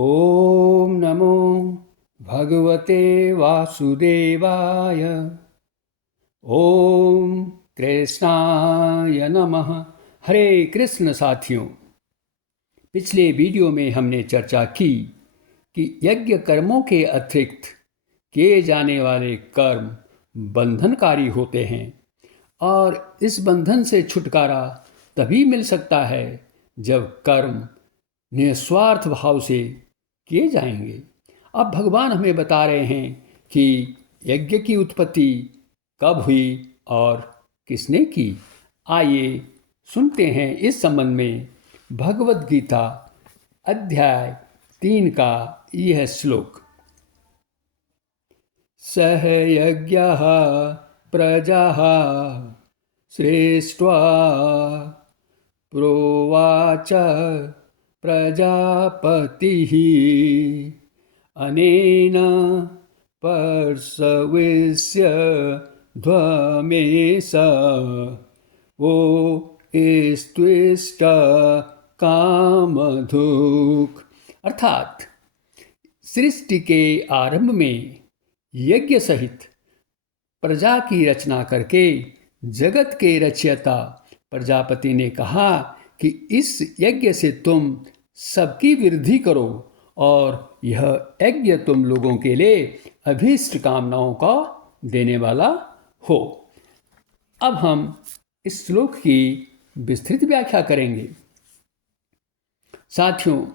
ॐ नमो भगवते वासुदेवाय। ओम कृष्णाय नमः। हरे कृष्ण साथियों, पिछले वीडियो में हमने चर्चा की कि यज्ञ कर्मों के अतिरिक्त किए जाने वाले कर्म बंधनकारी होते हैं और इस बंधन से छुटकारा तभी मिल सकता है जब कर्म निस्वार्थ भाव से किए जाएंगे। अब भगवान हमें बता रहे हैं कि यज्ञ की उत्पत्ति कब हुई और किसने की। आइए सुनते हैं इस संबंध में भगवद गीता अध्याय 3 का यह श्लोक। सह यज्ञः प्रजाः सृष्ट्वा प्रोवाच प्रजापतिः अनेन पर्सविष्य ध्वमेश वो स्त्विष्ट कामधुक्। अर्थात सृष्टि के आरंभ में यज्ञ सहित प्रजा की रचना करके जगत के रचयिता प्रजापति ने कहा कि इस यज्ञ से तुम सबकी वृद्धि करो और यह यज्ञ तुम लोगों के लिए अभीष्ट कामनाओं का देने वाला हो। अब हम इस श्लोक की विस्तृत व्याख्या करेंगे। साथियों,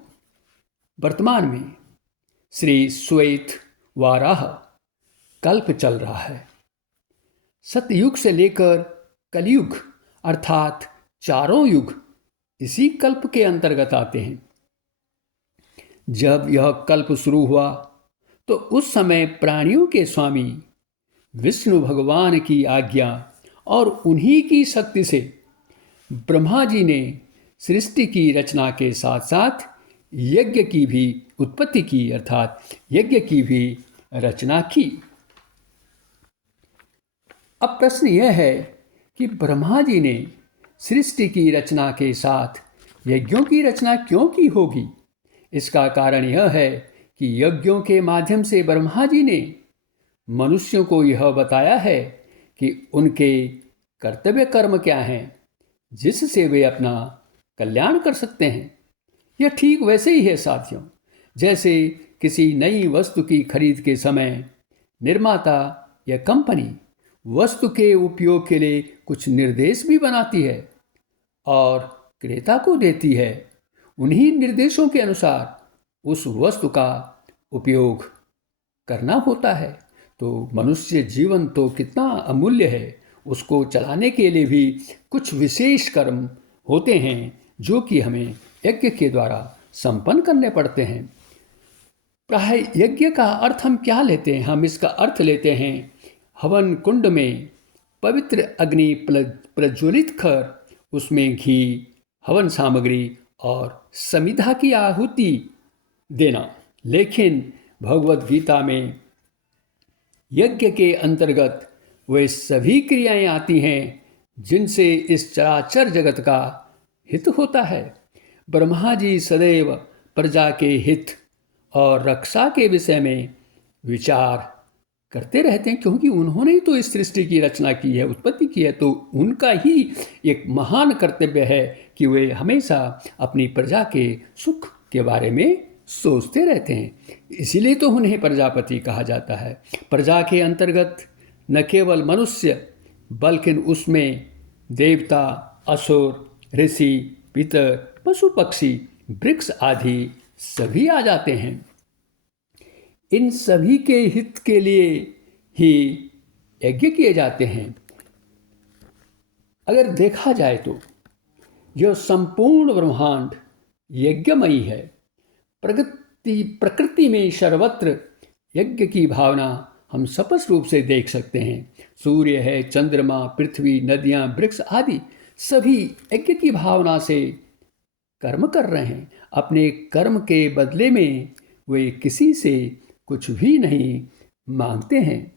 वर्तमान में श्री श्वेत वाराह कल्प चल रहा है। सतयुग से लेकर कलयुग अर्थात चारों युग इसी कल्प के अंतर्गत आते हैं। जब यह कल्प शुरू हुआ तो उस समय प्राणियों के स्वामी विष्णु भगवान की आज्ञा और उन्हीं की शक्ति से ब्रह्मा जी ने सृष्टि की रचना के साथ साथ यज्ञ की भी उत्पत्ति की, अर्थात यज्ञ की भी रचना की। अब प्रश्न यह है कि ब्रह्मा जी ने सृष्टि की रचना के साथ यज्ञों की रचना क्यों की होगी। इसका कारण यह है कि यज्ञों के माध्यम से ब्रह्मा जी ने मनुष्यों को यह बताया है कि उनके कर्तव्य कर्म क्या हैं जिससे वे अपना कल्याण कर सकते हैं। यह ठीक वैसे ही है साथियों, जैसे किसी नई वस्तु की खरीद के समय निर्माता या कंपनी वस्तु के उपयोग के लिए कुछ निर्देश भी बनाती है और क्रेता को देती है। उन्हीं निर्देशों के अनुसार उस वस्तु का उपयोग करना होता है। तो मनुष्य जीवन तो कितना अमूल्य है, उसको चलाने के लिए भी कुछ विशेष कर्म होते हैं जो कि हमें यज्ञ के द्वारा संपन्न करने पड़ते हैं। प्राय यज्ञ का अर्थ हम क्या लेते हैं? हम इसका अर्थ लेते हैं हवन कुंड में पवित्र अग्नि प्रज्वलित कर उसमें घी, हवन सामग्री और समिधा की आहुति देना। लेकिन भगवद गीता में यज्ञ के अंतर्गत वे सभी क्रियाएं आती हैं जिनसे इस चराचर जगत का हित होता है। ब्रह्मा जी सदैव प्रजा के हित और रक्षा के विषय में विचार करते रहते हैं, क्योंकि उन्होंने ही तो इस सृष्टि की रचना की है, उत्पत्ति की है। तो उनका ही एक महान कर्तव्य है कि वे हमेशा अपनी प्रजा के सुख के बारे में सोचते रहते हैं। इसीलिए तो उन्हें प्रजापति कहा जाता है। प्रजा के अंतर्गत न केवल मनुष्य बल्कि उसमें देवता, असुर, ऋषि, पितर, पशु पक्षी, वृक्ष आदि सभी आ जाते हैं। इन सभी के हित के लिए ही यज्ञ किए जाते हैं। अगर देखा जाए तो यह संपूर्ण ब्रह्मांड यज्ञमयी है। प्रकृति में सर्वत्र यज्ञ की भावना हम स्पष्ट रूप से देख सकते हैं। सूर्य है, चंद्रमा, पृथ्वी, नदियां, वृक्ष आदि सभी यज्ञ की भावना से कर्म कर रहे हैं। अपने कर्म के बदले में वे किसी से कुछ भी नहीं मांगते हैं।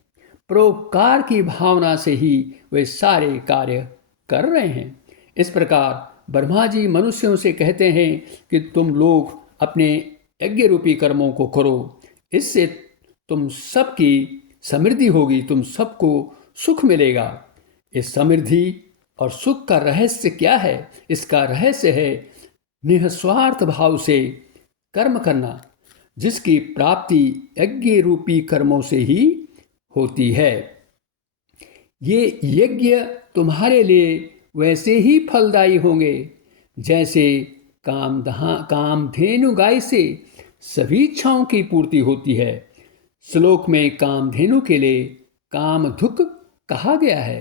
परोपकार की भावना से ही वे सारे कार्य कर रहे हैं। इस प्रकार ब्रह्मा जी मनुष्यों से कहते हैं कि तुम लोग अपने यज्ञ रूपी कर्मों को करो। इससे तुम सबकी समृद्धि होगी, तुम सबको सुख मिलेगा। इस समृद्धि और सुख का रहस्य क्या है? इसका रहस्य है निस्वार्थ भाव से कर्म करना, जिसकी प्राप्ति यज्ञ रूपी कर्मों से ही होती है। ये यज्ञ तुम्हारे लिए वैसे ही फलदायी होंगे जैसे कामधेनु गाय से सभी इच्छाओं की पूर्ति होती है। श्लोक में कामधेनु के लिए कामधुक कहा गया है।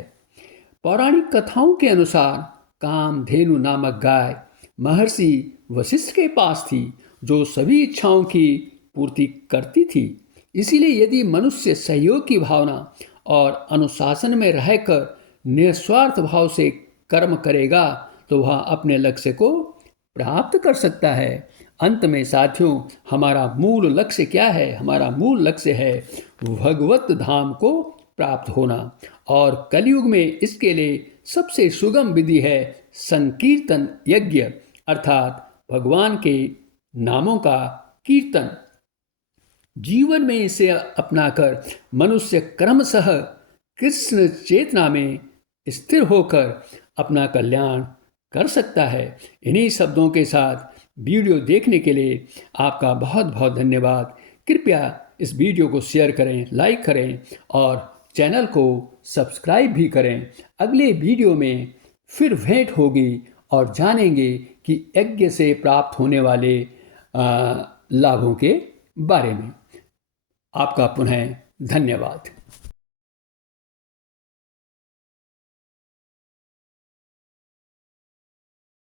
पौराणिक कथाओं के अनुसार कामधेनु नामक गाय महर्षि वशिष्ठ के पास थी, जो सभी इच्छाओं की पूर्ति करती थी। इसीलिए यदि मनुष्य सहयोग की भावना और अनुशासन में रहकर निस्वार्थ भाव से कर्म करेगा तो वह अपने लक्ष्य को प्राप्त कर सकता है। अंत में साथियों, हमारा मूल लक्ष्य क्या है? हमारा मूल लक्ष्य है भगवत धाम को प्राप्त होना, और कलयुग में इसके लिए सबसे सुगम विधि है संकीर्तन यज्ञ, अर्थात भगवान के नामों का कीर्तन। जीवन में इसे अपनाकर मनुष्य क्रमशः कृष्ण चेतना में स्थिर होकर अपना कल्याण कर सकता है। इन्हीं शब्दों के साथ वीडियो देखने के लिए आपका बहुत बहुत धन्यवाद। कृपया इस वीडियो को शेयर करें, लाइक करें और चैनल को सब्सक्राइब भी करें। अगले वीडियो में फिर भेंट होगी और जानेंगे कि यज्ञ से प्राप्त होने वाले लाभों के बारे में। आपका पुनः धन्यवाद।